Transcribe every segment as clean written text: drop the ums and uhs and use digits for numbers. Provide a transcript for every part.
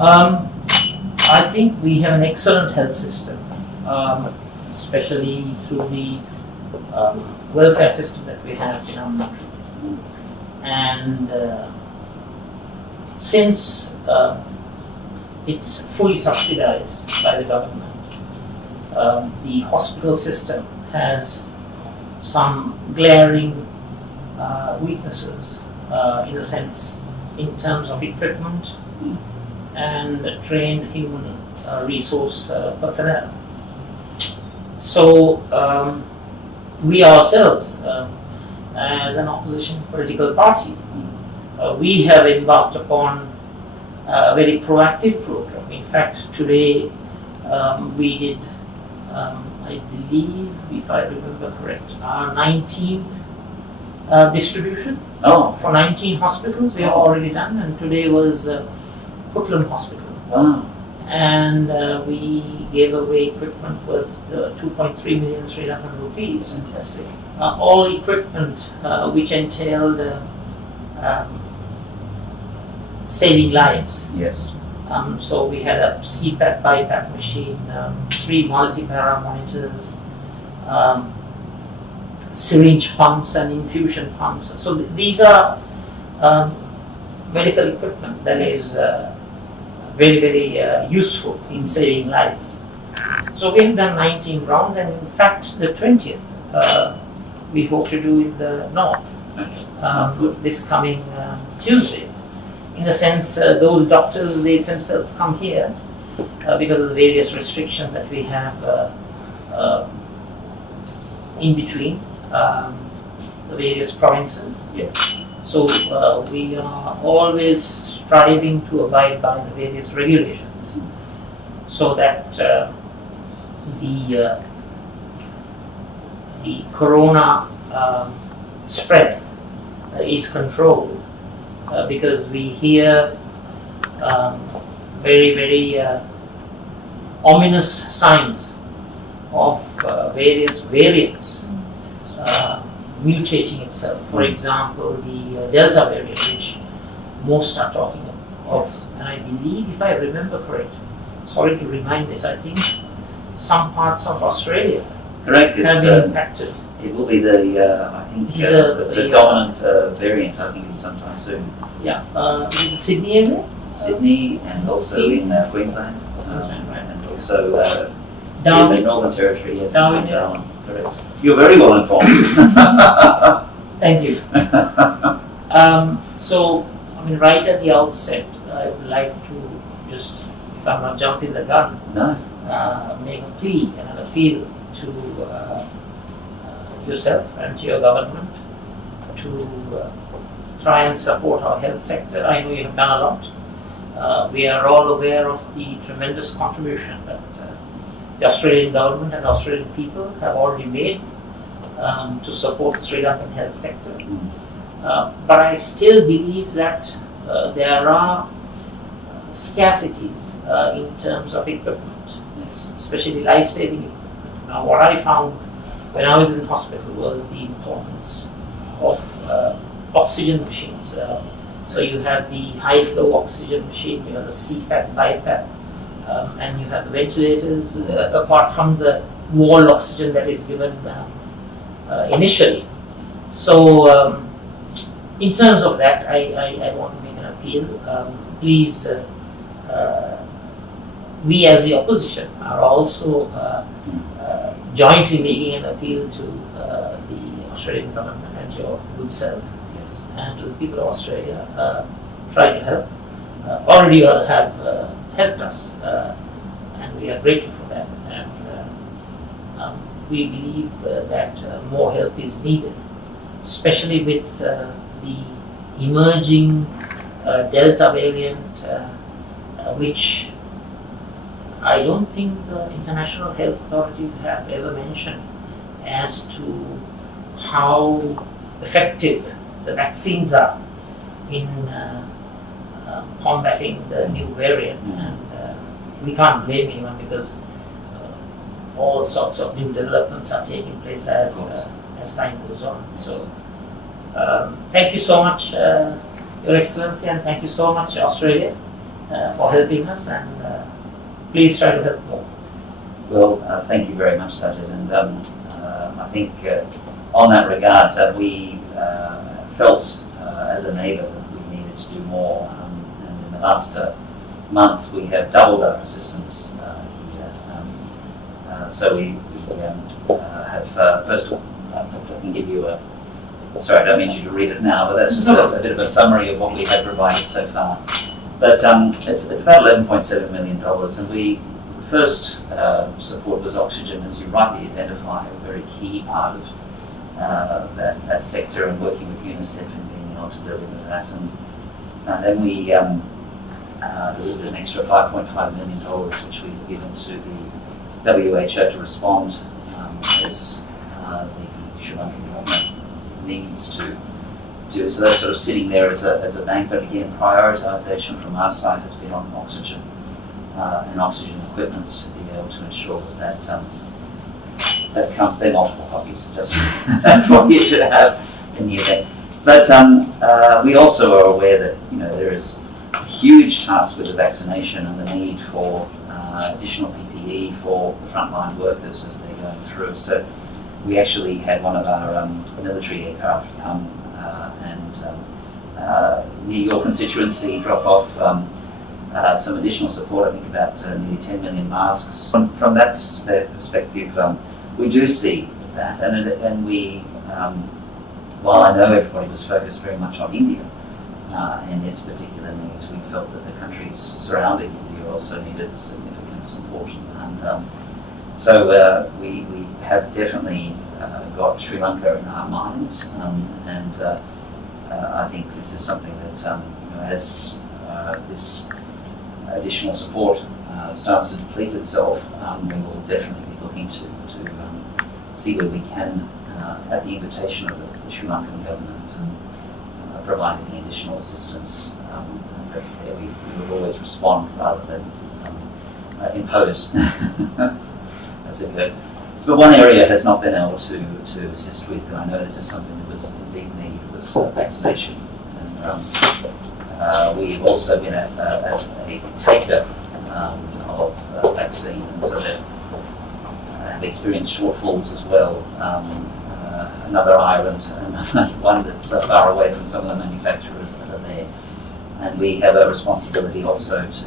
Um, I think we have an excellent health system, especially through the welfare system that we have in our country. And since it's fully subsidized by the government, the hospital system has some glaring weaknesses in the sense in terms of equipment and trained human resource personnel. So we ourselves, as an opposition political party, we have embarked upon a very proactive program. In fact, today we did, I believe, if I remember correct, our 19th distribution for 19 hospitals we have already done, and today was Putlam Hospital. Wow. And we gave away equipment worth 2.3 million Sri Lankan rupees. Fantastic. All equipment which entailed saving lives. Yes. So we had a CPAP, BiPAP machine, 3 multi-para monitors, syringe pumps and infusion pumps. So these are medical equipment that is very, very useful in saving lives. So we have done 19 rounds, and in fact the 20th we hope to do in the north this coming Tuesday. In a sense, those doctors, they themselves come here because of the various restrictions that we have in between the various provinces. Yes. So we are always striving to abide by the various regulations so that the corona spread is controlled. Because we hear very, very ominous signs of various variants mutating itself. For example, the Delta variant, which most are talking of. Yes. And I believe, if I remember correct, sorry to remind this, I think some parts of Australia Correct. have It's, been impacted. it will be the, I think, Is the dominant variant, I think, sometime soon. Yeah, is it Sydney area? Sydney and also Sydney. in Queensland. Right. And also in Darwin. the Northern Territory, yes. Darwin, yeah. Darwin, correct. You're very well informed. Thank you. So, I mean, right at the outset, I would like to just, if I'm not jumping the gun, No. make a plea and an appeal to yourself and to your government to try and support our health sector. I know you have done a lot. We are all aware of the tremendous contribution that the Australian government and Australian people have already made to support the Sri Lankan health sector. But I still believe that there are scarcities in terms of equipment, Yes. especially life-saving equipment. Now, what I found when I was in hospital was the importance of oxygen machines. So you have the high-flow oxygen machine, you have the CPAP, BiPAP, and you have the ventilators, apart from the wall oxygen that is given initially. So in terms of that, I want to make an appeal. Please, we as the opposition are also jointly making an appeal to the Australian government and your good self, Yes. and to the people of Australia. Try to help. Already you all have helped us, and we are grateful for that. And we believe that more help is needed, especially with the emerging Delta variant, which I don't think the international health authorities have ever mentioned as to how effective the vaccines are in combating the new variant. And we can't blame anyone because all sorts of new developments are taking place as time goes on. So thank you so much, Your Excellency, and thank you so much, Australia, for helping us, and please try to help more. Well, thank you very much, Sajid. And I think on that regard, we felt as a neighbour that we needed to do more. And in the last month, we have doubled our assistance here. So we have, first of all, I can give you a, sorry, I don't need you to read it now, but that's just a bit of a summary of what we have provided so far. But it's about $11.7 million, and we first support was oxygen, as you rightly identify, a very key part of that sector, and working with UNICEF and being able to deliver that. And then we delivered an extra $5.5 million, which we've given to the WHO to respond as the Sri Lankan government needs to do. So that's sort of sitting there as a bank, but again, prioritisation from our side has been on oxygen and oxygen equipment to be able to ensure that that comes. They're multiple copies, just for you to have in the event. But we also are aware that there is a huge task with the vaccination and the need for additional PPE for the frontline workers as they're going through. So we actually had one of our military aircraft come and near your constituency drop off some additional support, I think about nearly 10 million masks. From that perspective, we do see that, and we, while I know everybody was focused very much on India and its particular needs, we felt that the countries surrounding India also needed significant support. And so we have definitely got Sri Lanka in our minds, and I think this is something that as this additional support starts to deplete itself, we will definitely be looking to see where we can, at the invitation of the Sri Lankan government, provide any additional assistance that's there. We would always respond rather than impose, as it goes. But one area has not been able to assist with, and I know this is something that was in deep need, was vaccination. And we've also been a taker of vaccine, and so that have experienced shortfalls as well. Another island, another one that's far away from some of the manufacturers that are there. And we have a responsibility also to,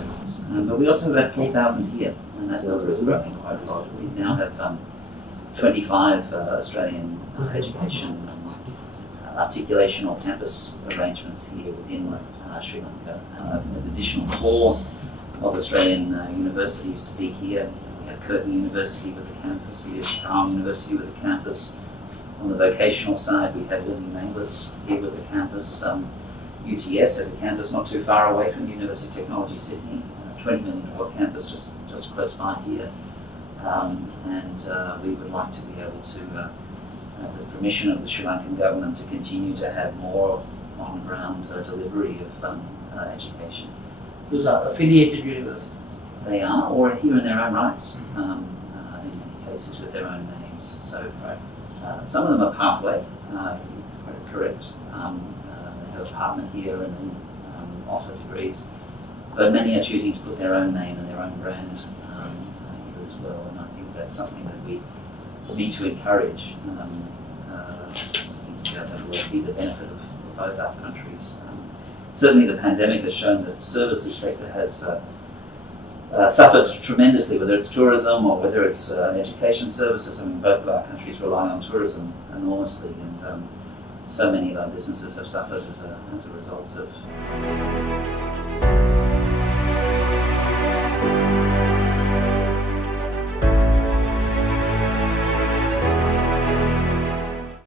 but we also have about 4,000 here, and that number is growing quite a lot. We now have 25 Australian education articulation or campus arrangements here within Sri Lanka. An additional 4 of Australian universities to be here. We have Curtin University with the campus here, Calm University with the campus. On the vocational side, we have William Anglis here with the campus. UTS has a campus not too far away from University of Technology Sydney, $20 million campus just close by here. And we would like to be able to have the permission of the Sri Lankan government to continue to have more on-ground delivery of education. Those are affiliated universities. They are, or here in their own rights, in many cases with their own names. So some of them are pathway, correct. They have a partner here and then offer degrees, but many are choosing to put their own name and their own brand here as well. And I think that's something that we need to encourage. I think that will be the benefit of both our countries. Certainly the pandemic has shown that the services sector has suffered tremendously, whether it's tourism or whether it's education services. I mean, both of our countries rely on tourism enormously, and so many of our businesses have suffered as a result of